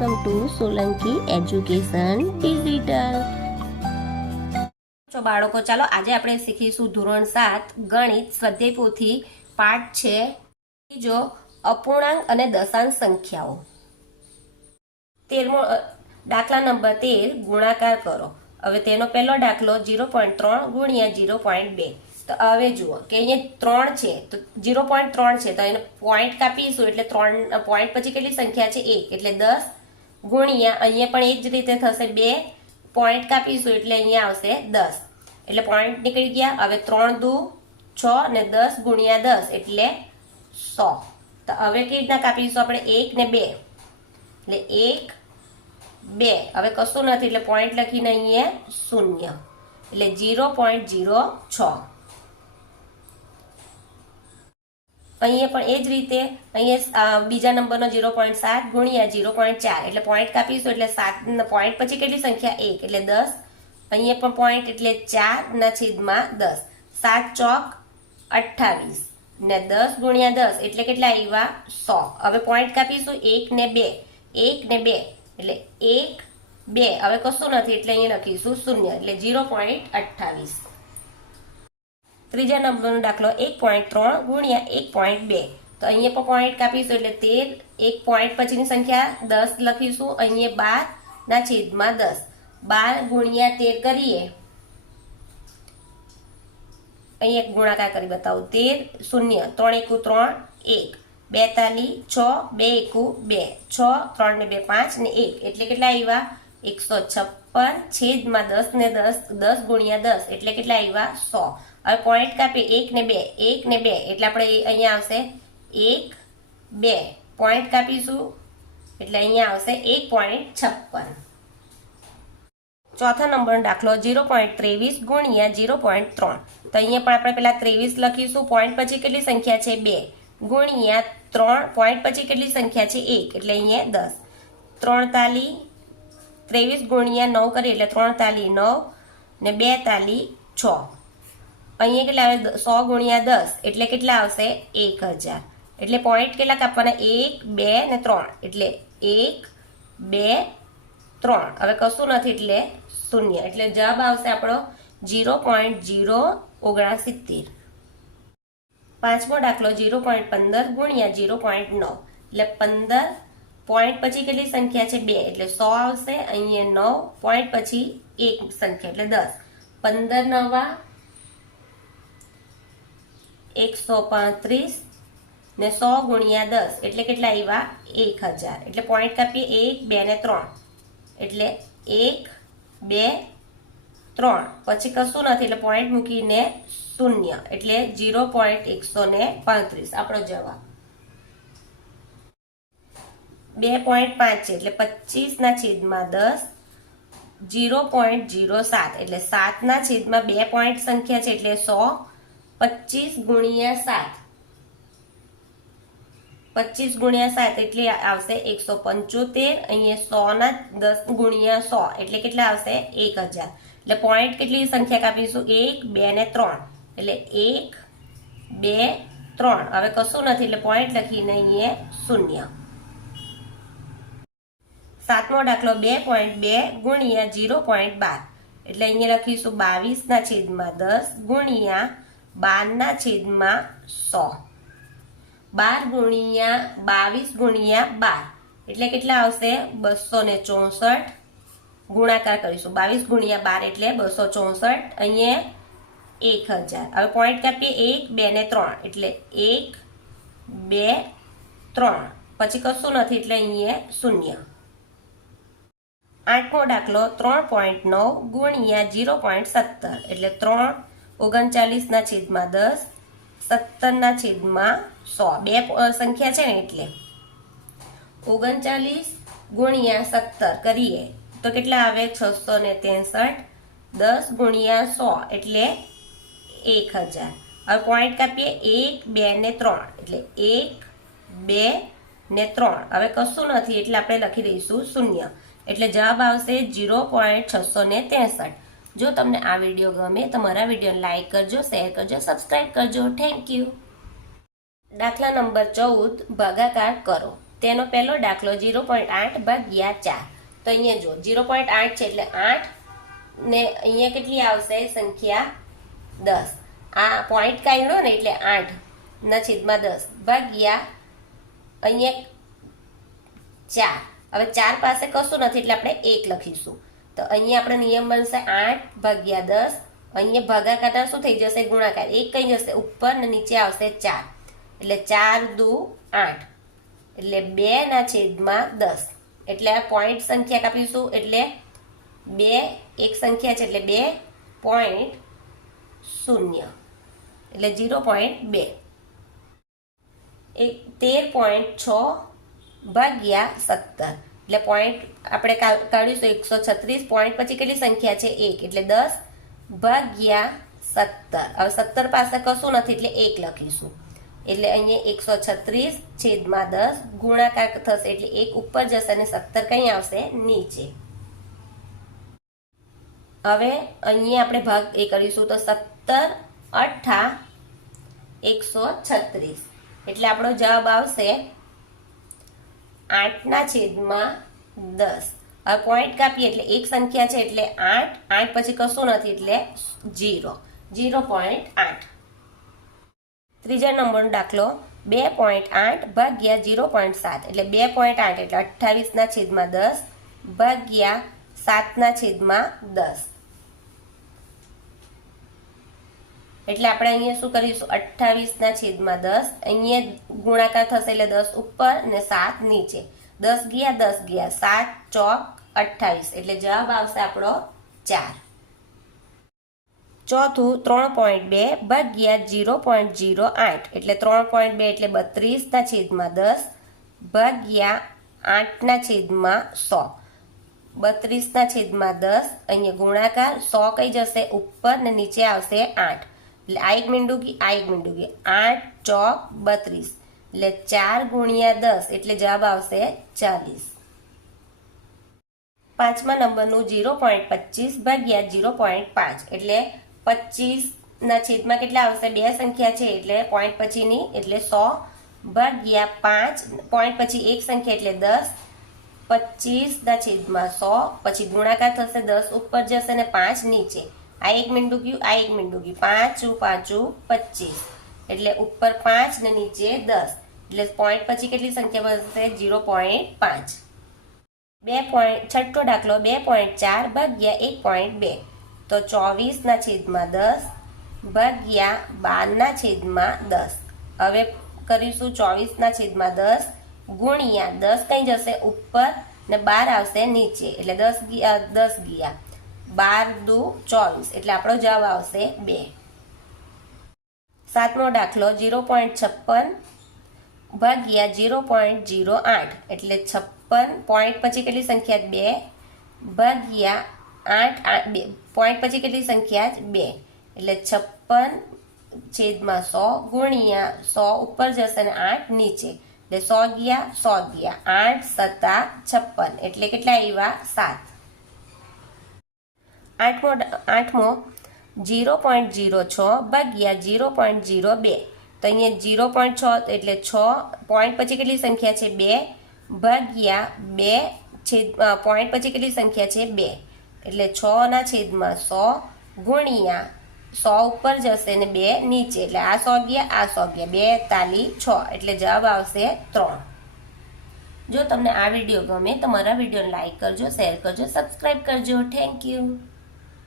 Welcome to Solanki education digital. તો બાળકો ચાલો આજે આપણે શીખીશું ધોરણ 7 ગણિત સ્વાધ્યાય પોથી પાઠ છે બીજો અપૂર્ણાંક અને દશાંશ સંખ્યાઓ। 13મો દાખલા નંબર 13 ગુણાકાર કરો। હવે તેનો પહેલો દાખલો 0.3 ગુણ્યા 0.2। તો હવે જુઓ કે અહીંયા 3 છે તો 0.3 છે તો એનો પોઈન્ટ કાપીશું એટલે 3 પોઈન્ટ પછી કેટલી સંખ્યા છે 1 એટલે 10 ગુણ્યા અહીંયા પણ એ જ રીતે થશે 2 પોઈન્ટ કાપીશું એટલે અહીંયા આવશે 10 એટલે પોઈન્ટ નીકળી ગયા। હવે 3 દુ 6 અને 10 ગુણ્યા 10 એટલે 100। તો હવે કેવી રીતના કાપીશું આપણે 1 ને 2 એટલે 1 2 હવે કશું નથી એટલે પોઈન્ટ લખીને અહીંયા 0 એટલે 0.06। અહીંયા પણ એ જ રીતે અહીંયા બીજા નંબરનો 0.7 ગુણ્યા 0.4 એટલે પોઈન્ટ કાપીશું એટલે 7 પોઈન્ટ પછી કેટલી સંખ્યા 1 એટલે 10 અહીંયા પણ પોઈન્ટ એટલે 4 ના છેદમાં 10 7 ચોક 28 ને 10 ગુણ્યા 10 એટલે કેટલા આવ્યા 100। હવે પોઈન્ટ કાપીશું 1 ને 2 1 ને 2 એટલે 1 2 હવે કશું નથી એટલે અહીંયા લખીશું 0 એટલે 0.28। ત્રીજા નંબરનો દાખલો 1.3 ગુણ્યા 1.2 તો અહીંયા પણ પોઈન્ટ કાપીશું એટલે 13 એક પોઈન્ટ પછીની સંખ્યા 10 લખીશું અહીંયા 12 ના છેદમાં 10 12 ગુણ્યા 13 કરીએ અહીંયા એક ગુણાકાર કરી બતાવું 13 0 3 એકુ 3 1 42 6 2 એકુ 2 6 3 ને 2 5 ને 1 એટલે કેટલા આવ્યા 156 છેદમાં 10 ને 10 ગુણ્યા 10 એટલે કેટલા આવ્યા 100। હવે પોઈન્ટ કાપી 1 ને 2 1 ને 2 એટલે આપણે અહીંયા આવશે 1 2 પોઈન્ટ કાપીશું એટલે અહીંયા આવશે 1.56। ચોથા નંબરનો દાખલો 0.23 ગુણ્યા 0.3 તો અહીંયા પણ આપણે પેલા 23 લખીશું પોઈન્ટ પછી કેટલી સંખ્યા છે 2 ગુણ્યા 3 પોઈન્ટ પછી કેટલી સંખ્યા છે 1 એટલે અહીંયા 10 3 તાલી 23 ગુણ્યા 9 કરીએ એટલે 3 તાલી 9 ને 2 તાલી 6 અહીંયા કેટલા આવે 100 ગુણ્યા 10 એટલે કેટલા આવશે 1000 એટલે પોઈન્ટ કેટલા કાપવાના 1 2 ને 3 એટલે 1 2 3 હવે કશું નથી એટલે 0 એટલે જવાબ આવશે આપણો 0.069। પાંચમો દાખલો 0.15 ગુણ્યા 0.9 એટલે 15 પોઈન્ટ પછી કેટલી સંખ્યા છે 2 એટલે 100 આવશે અહીંયા 9 પોઈન્ટ પછી 1 સંખ્યા એટલે 10 15 નવા 135 ને 100 ગુણ્યા 10 એટલે કેટલા આવ્યા 1000 એટલે પોઈન્ટ કાપીએ 1 2 ને 3 એટલે 1 2 3 પછી કશું નથી એટલે પોઈન્ટ મૂકીને 0 એટલે 0.135 આપણો જવાબ। 2.5 છે એટલે 25 ના છેદમાં 10 0.07 એટલે 7 ના છેદમાં 2 પોઈન્ટ સંખ્યા છે એટલે 100 25 ગુણ્યા 7 25 ગુણ્યા 7 એટલે આવશે 175 અહીંયા 100 ના 10 ગુણ્યા 100 એટલે કેટલા આવશે 1000 એટલે પોઈન્ટ કેટલી સંખ્યા કાપીશું 1 2 ને 3 એટલે 1 2 3 હવે કશું નથી એટલે પોઈન્ટ લખીને અહીંયા 0। સાતમો દાખલો 2.2 ગુણ્યા 0.12 એટલે અહીંયા લખીશું 22 ના છેદમાં 10 ગુણ્યા 12 ના છેદમાં 100 12 ગુણ્યા 22 ગુણ્યા 12 એટલે કેટલા આવશે 264 ગુણાકાર કરીશું 22 ગુણ્યા 12 એટલે 264 અહીંયા 1000 હવે પોઈન્ટ કાપીએ 1 2 ને 3 એટલે 1 2 3 પછી કશું નથી એટલે અહીંયા 0। આઠમો દાખલો 3.9 ગુણ્યા 0.17 એટલે 3 39 ના છેદમાં 10 17 ના છેદમાં 100 બે સંખ્યા છે ને એટલે 39 ગુણ્યા 17 કરીએ તો કેટલા આવે 663 10 ગુણ્યા 100 એટલે 1000 હવે પોઈન્ટ કાપીએ 1 2 ને 3 એટલે 1 2 ને 3 હવે કશું નથી એટલે આપણે લખી દઈશું 0 એટલે જવાબ આવશે 0.663। જો તમને આ વિડીયો ગમે તો મારા વિડીયોને લાઈક કરજો શેર કરજો સબસ્ક્રાઈબ કરજો થેન્ક યુ। દાખલા નંબર 14 ભાગાકાર કરો। તેનો પહેલો દાખલો 0.8 ભાગ્યા 4. તો અહીંયા જો 0.8 છે એટલે 8 ને અહીંયા કેટલી આવશે સંખ્યા 10. આ પોઈન્ટ કાઢ્યો ને એટલે 8/10 ભાગ્યા અહીંયા 4. હવે 4 પાસે કશું નથી એટલે આપણે 1 લખીશું. તો અહીંયા આપણે નિયમ બનશે 8/10. અહીંયા ભાગાકાર શું થઈ જશે? ગુણાકાર. 1 કઈ જશે? ઉપર ને નીચે આવશે 4. એટલે 4 દુ 8 એટલે 2/10. એટલે આ પોઈન્ટ સંખ્યા કાપીશું એટલે 2 એક સંખ્યા છે એટલે 2.0 એટલે 0.2. 13.6 ભાગ્યા 17 એટલે પોઈન્ટ આપણે કાઢીશું 136. પોઈન્ટ પછી કેટલી સંખ્યા છે? 1 એટલે 10 ભાગ્યા 17. હવે 17 પાસે કશું નથી એટલે 1 લખીશું. એટલે અહીંયા 136/10 ગુણાકાર થશે એટલે 1 ઉપર જશે અને 17 કઈ આવશે? નીચે. હવે અહીંયા આપણે ભાગ એ કરીશું તો 17 8 136 એટલે આપણો જવાબ આવશે 8/10. હવે પોઈન્ટ કાપીએ એટલે એક સંખ્યા છે એટલે 8 પછી કશું નથી એટલે 0.8. ત્રીજા નંબરનો દાખલો 2.8 ભાગ્યા 0.7 એટલે 2.8 એટલે 28/10 ભાગ્યા 7/10. એટલે આપણે અહીંયા શું કરીશું? 28/10. અહીંયા ગુણાકાર થશે એટલે 10 ઉપર ને 7 નીચે. 10 ગયા 10 ગયા 7 ચોક 28 એટલે જવાબ આવશે આપણો 4. ચોથું 3.2 ભાગ્યા 0.08 એટલે 3.2 એટલે 32/10 ભાગ્યા 8/100. 32/10 અહીંયા ગુણાકાર 100 કઈ જશે? ઉપર ને નીચે આવશે 8 એટલે આ એક મીંડુકી 8 ચોક 32 એટલે 4 ગુણ્યા 10 એટલે જવાબ આવશે 40. પાંચમા નંબરનું 0.25 ભાગ્યા 0.5 એટલે 25/છેદમાં કેટલા આવશે? બે સંખ્યા છે એટલે પોઈન્ટ પછીની એટલે 100 ભાગ્યા 5. પોઈન્ટ પછી એક સંખ્યા એટલે 10. 25/100 પછી ગુણાકાર થશે 10 ઉપર જશે ને 5 નીચે. આ એક મીંડુક્યું 5 5 25 એટલે ઉપર 5 ને નીચે 10 એટલે પોઈન્ટ પછી કેટલી સંખ્યા બનશે? 0.5. છઠ્ઠો દાખલો 2.4 ભાગ્યા 1.2 તો 24/10 ભાગ્યા 12/10. હવે કરીશું 24/10 ગુણ્યા 10 કઈ જશે? ઉપર ને 12 આવશે નીચે એટલે 10 ગયા 12 દુ 24 એટલે આપણો જવાબ આવશે 2. સાતમો દાખલો 0.56 ભાગ્યા 0.08 એટલે 56. પોઈન્ટ પછી કેટલી સંખ્યા? 2 ભાગ્યા 8 પોઈન્ટ પછી કેટલી સંખ્યા? 2 એટલે 56/100 ગુણ્યા 100 ઉપર જશે ને 8 નીચે એટલે 100 ગયા 8 7 56 એટલે કેટલા આવ્યા? 7. આઠમો 0.06 ભાગ્યા 0.02 તો અહીંયા 0.6 એટલે 6. પોઈન્ટ પછી કેટલી સંખ્યા છે? 2 ભાગ્યા 2 પોઈન્ટ પછી કેટલી સંખ્યા છે? 2 એટલે 6/100 ગુણ્યા 100 ઉપર જશે ને 2 નીચે એટલે આ 100 ગયા 2 તાલી 6 એટલે જવાબ આવશે 3. જો તમને આ વિડીયો ગમે તો મારા વિડીયોને લાઈક કરજો, શેર કરજો, સબસ્ક્રાઈબ કરજો. Thank you.